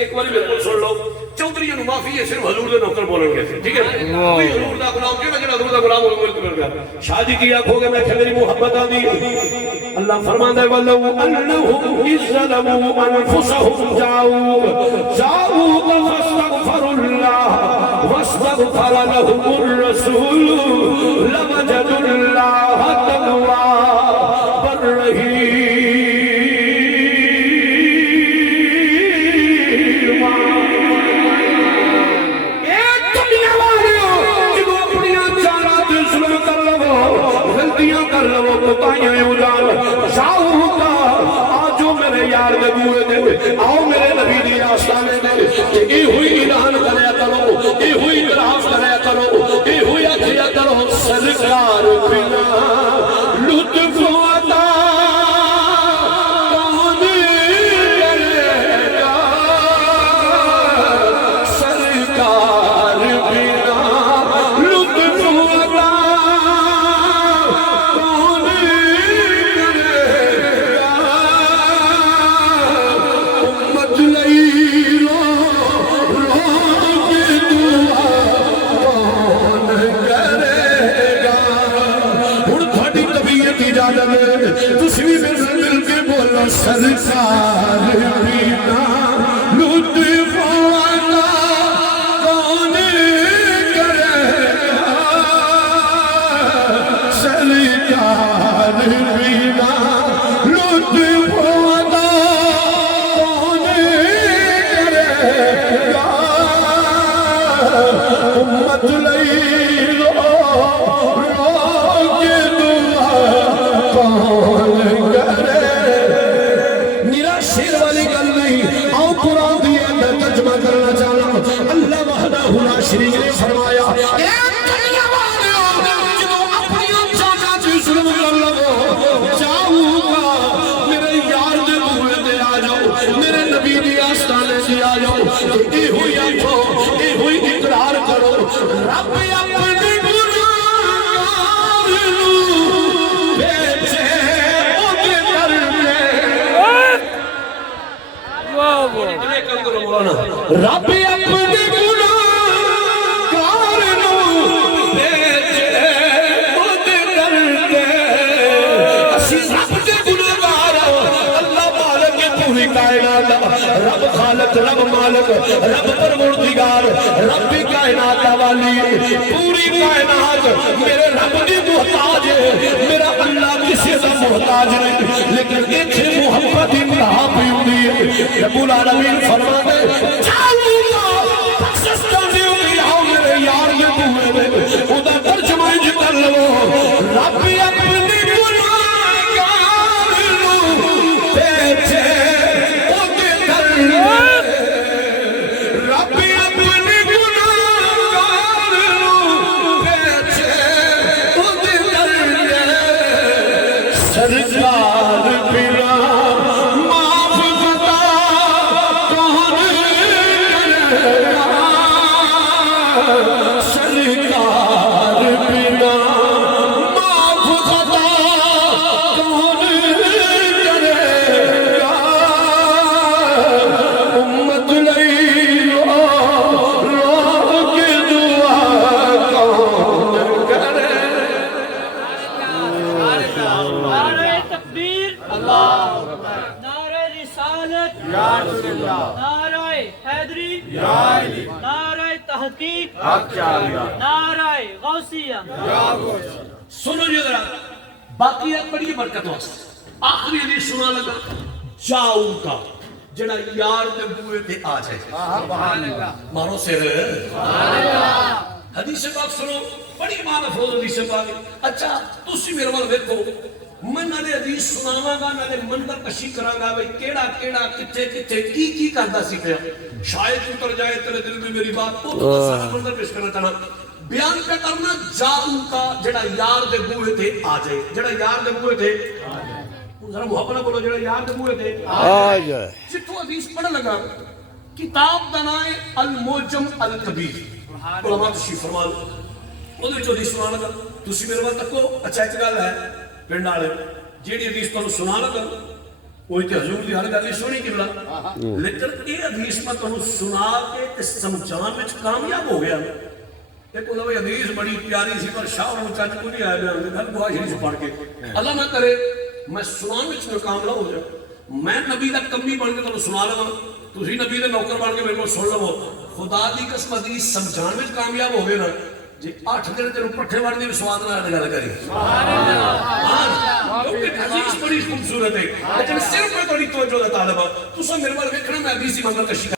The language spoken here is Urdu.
ایک بار بالکل سن لو چودھریوں نو معافی ہے صرف حضور دے نوکر بولن گے ٹھیک ہے کوئی حضور دا غلام کہ جڑا حضور دا غلام ہو ملک کر گیا شادی کی آنکھوں گے میں کہ میری محبت آندی اللہ فرماندا ہے ولو انہم ظلموا انفسهم جاؤوا فاستغفروا اللہ واستغفر لهم الرسول لوجدوا اللہ توابا رحیما آجو میرے یار دے بوئے دے آؤ میرے نبی دی آستانے دے اے ہوئی اعلان کریا کرو اے ہوئی اعتراف کریا کرو اے ہوئی اکھیا کرو سرکار بنا لطف عطا کون کرے گا سرکار بنا لطف عطا سرکار بنا لطف عطا کون کرے گا سرکار بنا لطف عطا کون کرے گا امت لئی رو کے دعا کون کرے شیر والی گل نہیں آؤ قرآن دی اندر ترجمہ کرنا چاہنا اللہ وحدہ لا شریک نے فرمایا اے دنیا والیو جدو اپنی جانا چی ظلم کر لگو جاؤ گا میرے یار دے بوئے دے آ جاؤ میرے نبی دی آستانے سے آ جاؤ اے ہوئی آنکھو اے ہوئی اقرار کرو رب اپنی رب اپنے گناہگار نو بھیجے خود کر کے اسی رب دے گناہگار اللہ مالک پوری کائنات رب خالق رب مالک رب پروردگار رب کائنات والی پوری کائنات میرے رب دی محتاج ہے میرا اللہ کسی سے محتاج نہیں لیکن اتنے محبت انتہا پہ ہوئی ہے رب العالمین فرما دے یار نے بوئے دے خدا ترجمہ کر لو رب اپنی گناہگار نو بھیجے خود کر کے رب اپنی گناہگار نو بھیجے خود کر کے سرکار بنا معاف خطا کون کرے گا سرکار بنا معاف خطا کون کرے گا امت لئی رو کے دعا کون کرے نعرہ تکبیر اللہ نعرہ رسالت نعرہ حیدری نعرہ تحقیق نعرہ غوثیہ سنو جی ذرا باقی ایک بڑی برکت واسطے آخری حدیث سنا لگا جاؤ کا جڑا یار دے بوئے تے آ جائے مارو سر حدیث پاک سنو بڑی ماں محفوظ حدیث پاک اچھا تسی میرے وال ویکھو میں نالے حدیث سناواں گا نالے منظر کشی کراں گا بھئی کیڑا کیڑا کتے کتے کی کردا سی پیا شاید اتر جائے تیرے دل میں میری بات تو سارا منظر پیش کرنا چاہنا بیان کا کرنا جاؤ کا جڑا یار دے بوئے تے آ جائے جڑا یار دے بوئے تے ذرا محبت بولو جڑا یار دے بوئے تے آ جائے جتو حدیث پڑھ لگا کتاب دنائے الموجم الکبیر علماء تشریف فرما لو وہ جو حدیث سنا لگا تسی میرے وقت تکو اچھا ایک گل ہے پنڈ والے جیڑی حدیث تانوں سنا لگا کوئی تو حضور دی ہر گل سونی قبلہ لیکن یہ حدیث میں تمہیں سنا کے تے سمجھان میں کامیاب ہو گیا ایک ہوتا بھائی حدیث بڑی پیاری سی پر شاہ اور چند کو نہیں آیا میں گھر دعا شریف پڑھ کے اللہ نہ کرے میں سنان میں ناکام نہ ہو جاؤں میں نبی دا کمی بن کے تمہیں سنا لگا تسی نبی دے نوکر بن کے میرے کو سن لو خدا دی قسم حدیث سمجھان میں کامیاب ہو گئے نا جی 8 دن تیرے پٹھے وڑنے بھی سواد نہ گل کری سبحان اللہ کیونکہ حدیث بڑی خوبصورت ہے لیکن صرف میں تھوڑی توجہ دا طالب ہوں تساں میرے وال ویکھنا میں حدیث دی منگل کشی